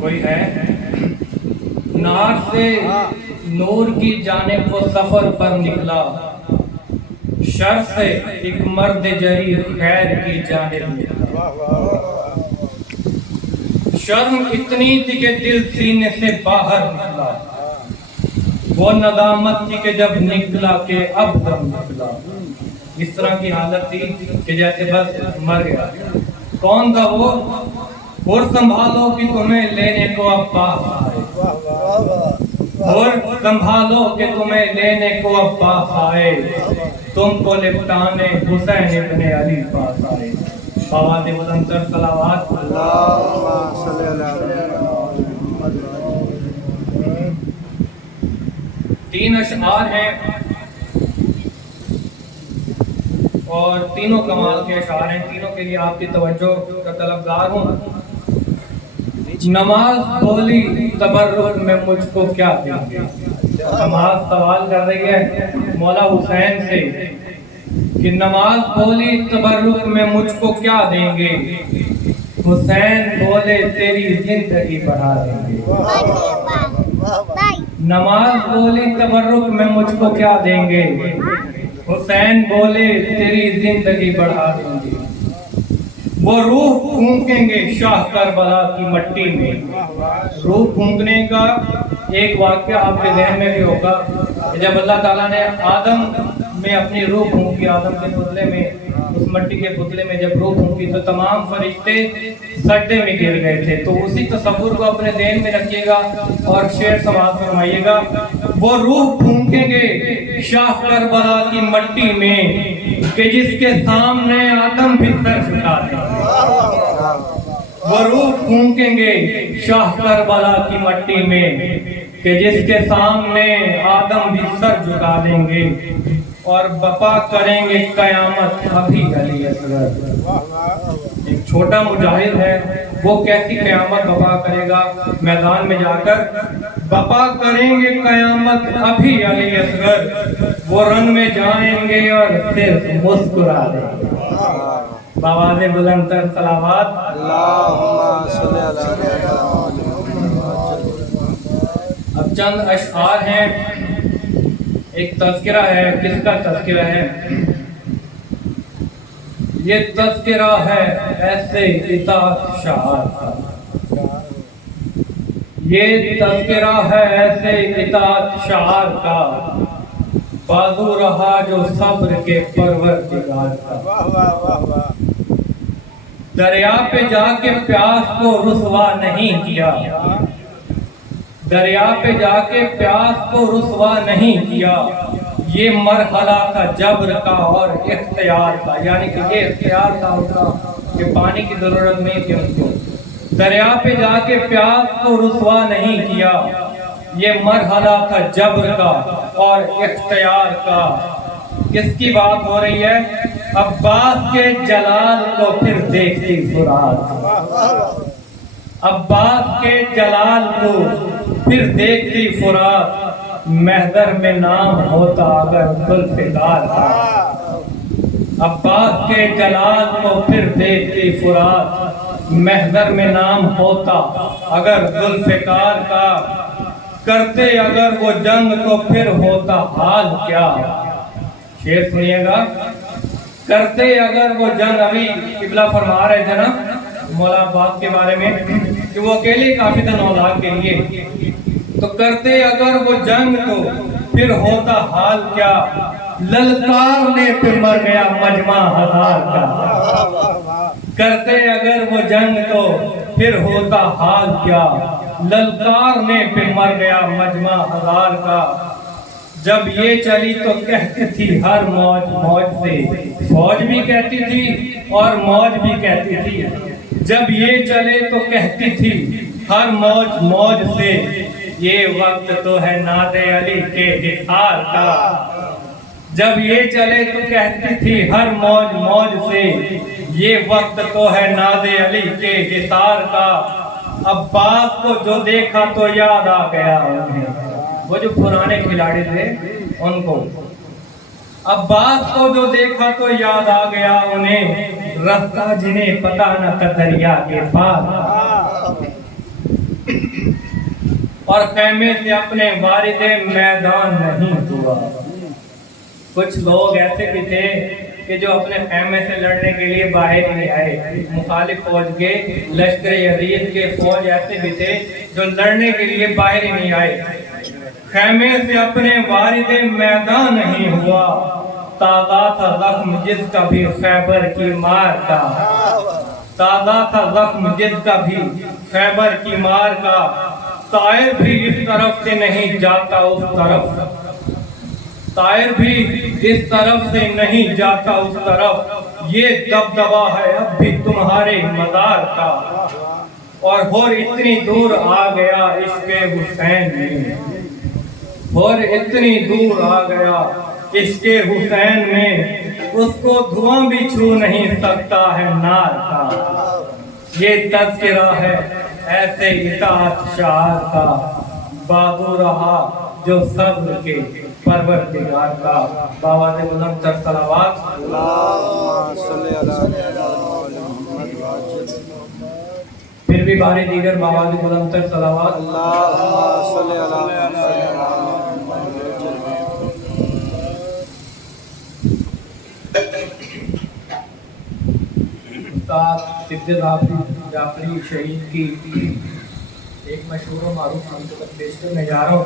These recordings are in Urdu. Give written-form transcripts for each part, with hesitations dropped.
کوئی ہے نار سے نور کی جانب وہ سفر پر نکلا، شر سے ایک مرد جری خیر کی جانب نکلا۔ شرم اتنی تھی کہ دل سینے سے باہر نکلا، وہ ندامت تھی کہ جب نکلا کہ اب دم نکلا۔ اس طرح کی حالت تھی کہ جیسے بس مر گیا۔ کون تھا وہ؟ اور سنبھالو کہ تمہیں لینے کو اب پاس آئے، اور سنبھالو کہ تمہیں لینے کو اب پاس آئے، تم کو لپٹانے حسین ابن علی پاس آئے۔ آواز بلند تر صلوات۔ اللہم صلی علی تین اشعار ہیں اور تینوں کمال کے اشعار ہیں، تینوں کے لیے آپ کی توجہ کا طلبگار ہوں۔ نماز بولی تبرک میں مجھ کو کیا دیں گے؟ نماز سوال کر رہی ہے مولا حسین سے کہ نماز بولی تبرک میں مجھ کو کیا دیں گے؟ حسین بولے تیری زندگی بڑھا دیں گے۔ نماز بولی تبرک میں مجھ کو کیا دیں گے؟ حسین بولے تیری زندگی بڑھا دیں گے۔ وہ روح پھونکیں گے شاہ کربلا کی مٹی میں۔ روح پھونکنے کا ایک واقعہ آپ کے ذہن میں بھی ہوگا، جب اللہ تعالیٰ نے آدم میں اپنی روح پھونکی، آدم کے پتلے میں، اس مٹی کے پتلے میں جب روح پھونکی تو تمام فرشتے سجدے میں گر گئے تھے۔ تو اسی تصور کو اپنے ذہن میں رکھیے گا اور شعر سماعت فرمائیے گا۔ وہ روح پھونکیں گے شاہ کربلا کی مٹی میں کہ جس کے سامنے آدم بھی سر جھکا دے۔ وہ روح پھونکیں گے شاہ کربلا کی مٹی میں کہ جس کے سامنے آدم بھی سر جھکا دیں گے، اور بپا کریں گے قیامت ابھی علی اصغر۔ ایک چھوٹا مجاہد ہے، وہ کیسی قیامت بپا کرے گا؟ میدان میں جا کر بپا کریں گے قیامت ابھی علی اصغر، وہ رن میں جائیں گے اور صرف مسکرا دیں گے۔ بآواز بلند تر صلوات۔ اللہم صلی علی اب چند اشعار ہیں، ایک تذکرہ ہے۔ کس کا تذکرہ ہے؟ یہ تذکرہ ہے ایسے اطاعت شعار کا، یہ تذکرہ ہے ایسے اطاعت شعار کا، بازو رہا جو صبر کے پروردگار کا۔ دریا پہ جا کے پیاس کو رسوا نہیں کیا، دریا پہ جا کے پیاس کو رسوا نہیں کیا، یہ مرحلہ تھا جبر کا اور اختیار کا، یعنی کہ یہ اختیار تھا ان کا کہ پانی کی ضرورت نہیں تھی ان کو۔ دریا پہ جا کے پیاس کو رسوا نہیں کیا، یہ مرحلہ تھا جبر کا اور اختیار کا۔ کس کی بات ہو رہی ہے؟ عباس کے جلال کو پھر دیکھتی فرات، عباس کے جلال کو پھر دیکھتی فرات، محضر میں نام ہوتا اگر ذوالفقار کا۔ عباس کے جلال کو پھر دیکھتی فرات، محضر میں نام ہوتا اگر ذوالفقار کا۔ کرتے اگر وہ جنگ تو پھر ہوتا حال کیا؟ شعر سنیے گا۔ کرتے اگر وہ جنگ، ابھی قبلہ فرما رہے تھے نا مولا عباس کے بارے میں کہ وہ اکیلے کافی تھا 9 لاکھ کے لیے، تو کرتے اگر وہ جنگ تو پھر ہوتا حال کیا؟ للکارنے پہ مر گیا مجمع ہزار کا۔ کرتے اگر وہ جنگ تو پھر ہوتا حال کیا؟ للکارنے پہ مر گیا مجمع ہزار کا۔ جب یہ چلی تو کہتی تھی ہر موج موج سے، فوج بھی کہتی تھی اور موج بھی کہتی تھی۔ جب یہ چلے تو کہتی تھی ہر موج موج سے، یہ وقت تو ہے ناد علی کے حصار کا۔ جب یہ چلے تو کہتی تھی ہر موج موج سے، یہ وقت تو ہے ناد علی کے حصار کا۔ عباس کو جو دیکھا تو یاد آ گیا انہیں، وہ جو پرانے کھلاڑی تھے ان کو۔ عباس کو جو دیکھا تو یاد آ گیا انہیں، رستہ جنہیں پتہ نہ تھا دریا کے پار۔ اور خیمے سے اپنے وارد میدان نہیں ہوا۔ کچھ لوگ ایسے بھی تھے کہ جو اپنے خیمے سے لڑنے کے لیے باہر نہیں آئے، مخالف فوج کے، لشکر یزید کے فوج ایسے بھی تھے جو لڑنے کے لیے باہر ہی نہیں آئے۔ خیمے سے اپنے وارد میدان نہیں ہوا، تازہ تھا زخم جس کا بھی خیبر کی مار کا، تازہ تھا زخم جس کا بھی خیبر کی مار کا، طائر بھی اس طرف سے نہیں جاتا اس طرف، طائر بھی اس طرف سے نہیں جاتا اس طرف، یہ دبدبا ہے اب بھی تمہارے مزار کا، اور اتنی دور آ گیا عشق حسین میں، اور اتنی دور آ گیا عشق حسین میں، اس کو دھواں بھی چھو نہیں سکتا ہے نار کا، یہ تذکرہ ہے ایسے اطاعت شعار کا، بازو رہا جو صبر کے پروردگار کا۔ باواز بلند تر صلوات۔ اللہم صلی علی محمد۔ پھر بھی باری دیگر باواز بلند تر صلوات۔ اللہم صلی علی محمد۔ استاد سبز جعفری شہید کی ایک مشہور و معروف منطقت پیش کرنے جا رہا ہوں۔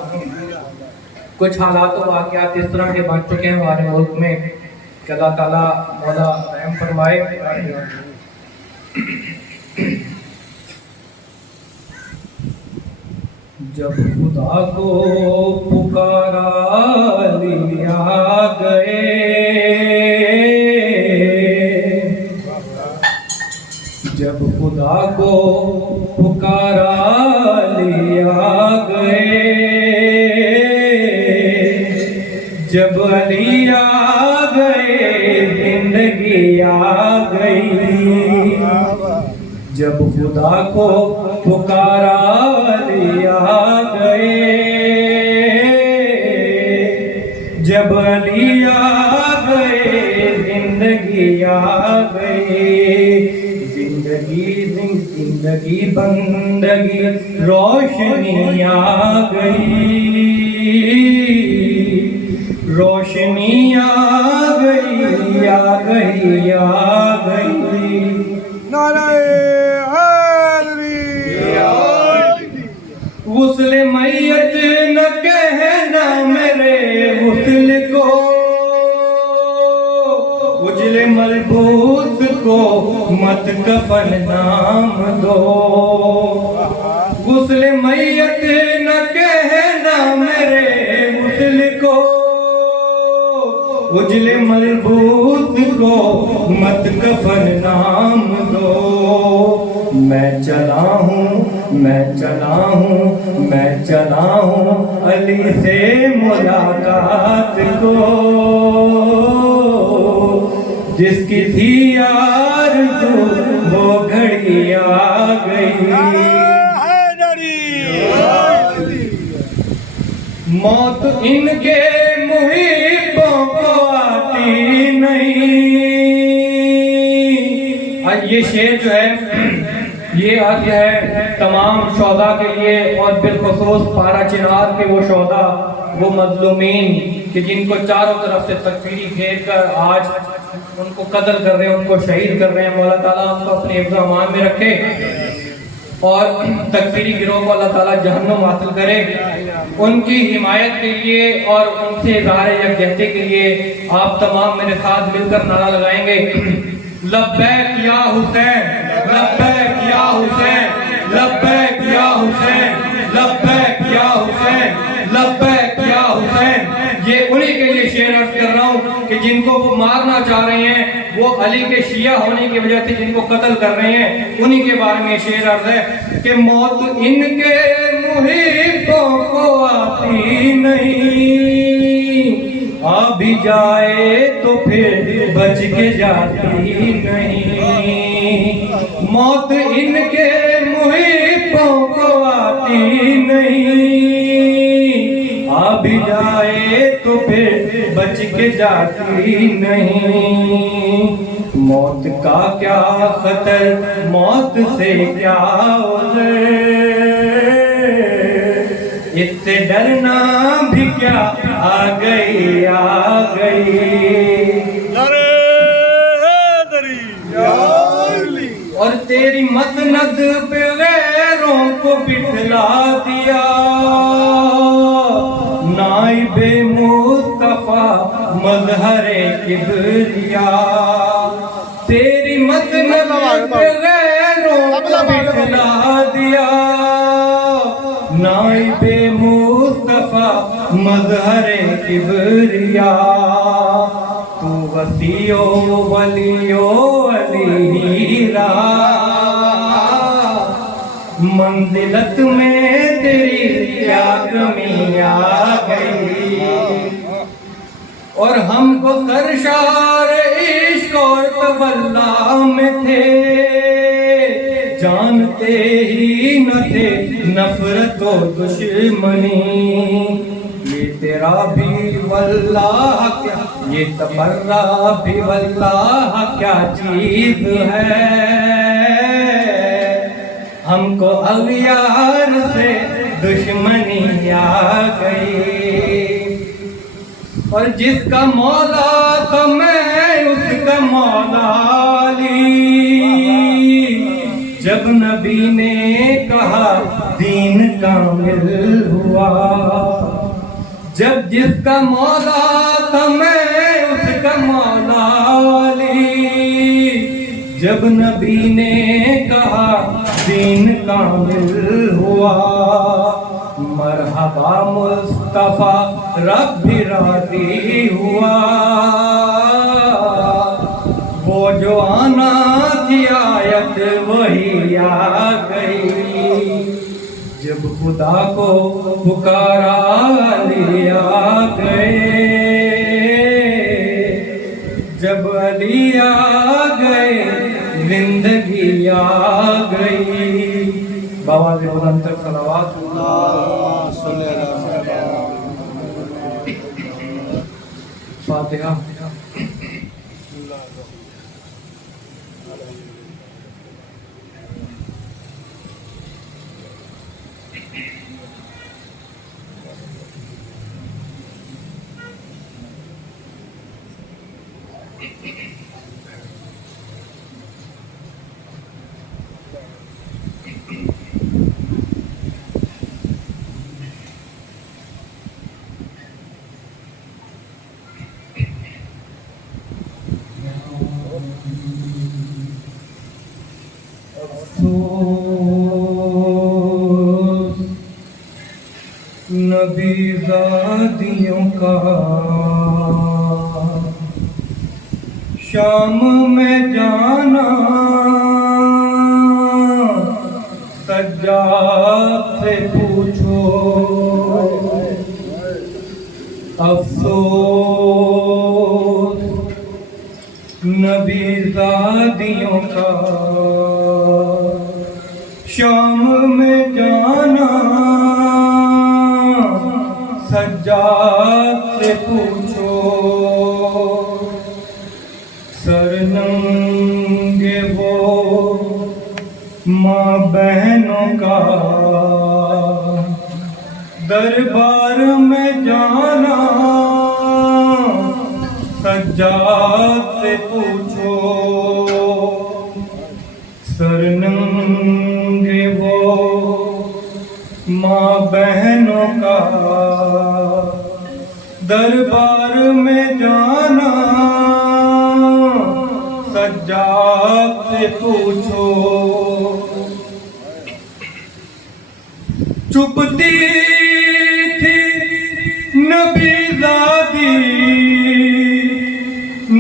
کچھ حالات و واقعات اس طرح کے بن چکے ہیں ہمارے ملک میں کہ اللہ تعالیٰ مولا رحم فرمائے۔ جب خدا کو پکارا لیا گئے، جب خدا کو پکارا لیا گئے، جب علی آ گئے زندگی آ گئی، جب خدا کو پکارا لیا گئے، جب علی آ گئے زندگی آ گئی، زندگی بندگی روشنی آ گئی، روشنی آ گئی آ گئی آ گئی۔ نعرہ غسل میت نہ کہنا میرے غسل کو، اجل ملبوس کو مت کفن نام دو، غسل میت نہ کہنا میرے غسل کو، اجل ملبوس کو مت کفن نام دو، میں چلا ہوں میں چلا ہوں میں چلا ہوں علی سے ملاقات کو، جس کی تھی آرزو وہ گھڑی آ گئی، موت ان کے محبوں کو آتی نہیں۔ یہ شعر جو ہے یہ عہد ہے تمام شہداء کے لیے، اور بالخصوص پارا چنار کے وہ شہداء، وہ مظلومین کہ جن کو چاروں طرف سے تکفیری گھیر کر آج ان کو قتل کر رہے ہیں، ان کو شہید کر رہے ہیں۔ مولا تعالیٰ ان کو اپنے حفظ و امان میں رکھے اور تکفیری گروہ کو اللہ تعالیٰ جہنم حاصل کرے۔ ان کی حمایت کے لیے اور ان سے اظہار یکجہتی کے لیے آپ تمام میرے ساتھ مل کر نعرہ لگائیں گے، لبیک یا حسین، لبیک یا حسین، لبیک یا حسین، لبیک یا حسین، لبیک یا حسین۔ یہ انہی کے لیے شعر عرض کر رہا ہوں کہ جن کو وہ مارنا چاہ رہے ہیں، وہ علی کے شیعہ ہونے کی وجہ سے جن کو قتل کر رہے ہیں، انہی کے بارے میں شعر عرض ہے کہ موت ان کے محبوں کو آتی نہیں، آ بھی جائے تو پھر بچ کے جاتی نہیں، موت ان کے محبوں کو آتی نہیں، آ بھی جائے تو پھر بچ کے جاتی نہیں، موت کا کیا خطر موت سے کیا عذر، اس سے ڈرنا بھی کیا، آ گئی آ گئی۔ اور تیری مسند پہ غیروں کو بٹھلا دیا، نائب مصطفیٰ مظہر کبریا۔ تیری مسند پہ غیروں کو بٹھلا دیا، نائب مصطفیٰ مظہر کبریا۔ تو وسیع و ولی و علی رہا، منزلت میں تیری کیا کمی آ گئی۔ اور ہم کو سرشار عشق اور تولا میں تھے، جانتے ہی نہ تھے نفرت و دشمنی۔ یہ تیرا بھی واللہ کیا، یہ تبرہ بھی واللہ کیا چیز ہے۔ ہم کو اغیار سے دشمنی آ گئی، اور جس کا مولا تھا میں اس کا مولا لی۔ جب نبی نے کہا دین کامل ہوا، جب جس کا مولا تھا میں اس کا مولا لی۔ جب نبی نے کہا دین کامل ہوا، مرحبا مصطفیٰ رب بھی راضی ہوا۔ وہ جو آنا تھی آیت وہی آ گئی، جب خدا کو پکارا علی آ گئے، جب علی آ گئے زندگی آ گئی۔ بابا جی بلند تر صلوات اللہم صلی علی فاتحہ۔ افسوس نبی زادیوں کا، شام میں جانا سجاد سے پوچھو۔ افسوس نبی زادیوں کا، شام میں جانا سجاد سے پوچھو۔ سرننگے وہ ماں بہنوں کا، دربار میں جانا سجاد سے پوچھو۔ سرننگے وہ ماں بہنوں کا، دربار میں جانا سجاد سے پوچھو۔ چپتی تھی نبی زادی،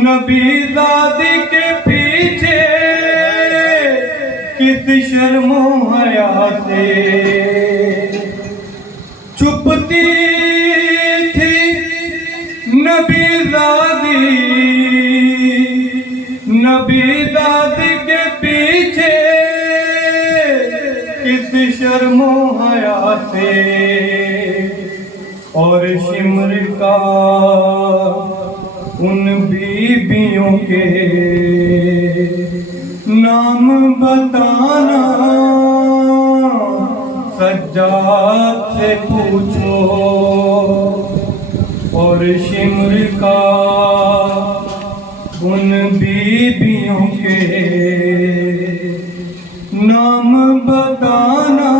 نبی زادی کے پیچھے کس شرم و حیا سے۔ چھپتی تھی نبی زادی، نبی زادی کے پیچھے کس شرم و حیا سے۔ اور شمر کا ان بیبیوں کے نام بتانا سجاد سے پوچھو اور شمر کا ان بیبیوں کے نام بتانا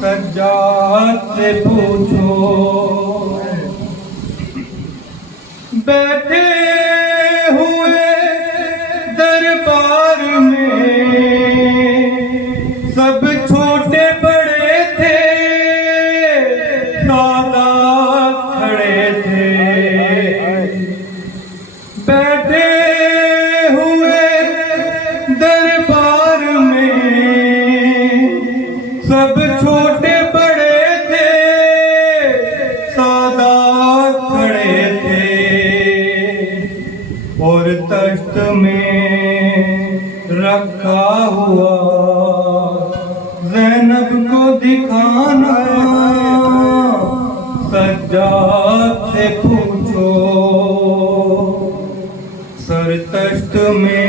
سجاد سے پوچھو بیٹھے ہوئے دربار میں سب چھوٹے بڑے تھے سادات کھڑے تھے بیٹھے ہوئے دربار میں سب چھوٹے بڑے تھے سادات کھڑے تھے اور تشت میں رکھا ہوا زینب کو دکھانا سجاد سے پوچھو سر تشت میں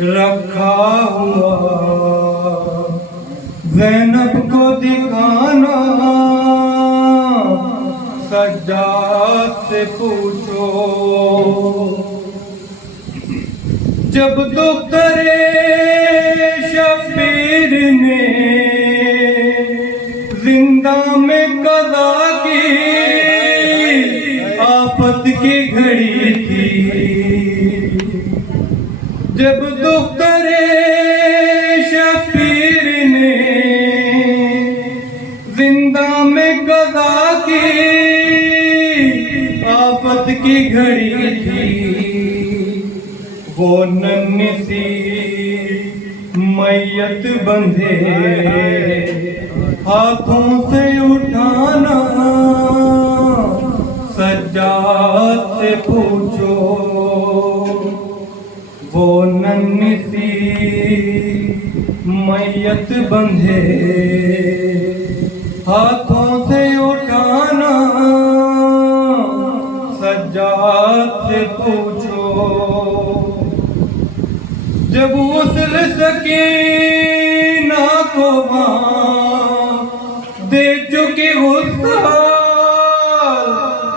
رکھا ہوا زینب کو دکھانا سجاد سے پوچھو جب دختر شبیر نے زندہ میں قضا کی آفت کی گھڑی تھی جب دختر شبیر نے زندہ میں قضا کی آفت کی گھڑی تھی وہ ننھی سی میت بندھے ہاتھوں سے اٹھانا سجاد سے پوچھو وہ ننھی سی میت بندھے ہاتھوں سے اٹھانا سجاد سے پوچھو جب غسل سکینہ کو وہاں دے چکی غسل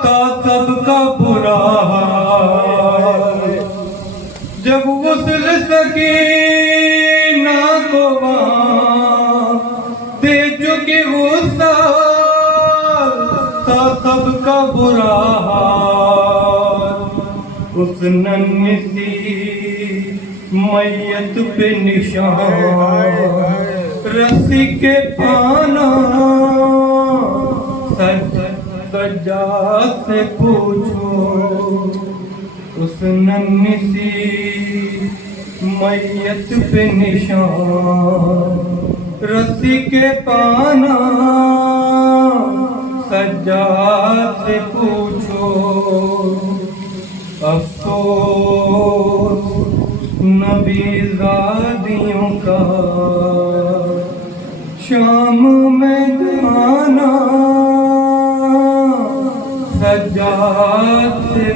تا سب کا برا حال جب غسل سکینہ کو وہاں دے چکی غسل تا سب کا برا حال اس ننھی سی میت پہ نشان رسی کے پانا سجاد سے پوچھو اس ننھی سی میت پہ نشان رسی کے پانا سجاد سے پوچھو افسوس نبی زادیوں کا شام میں جانا سجاد سے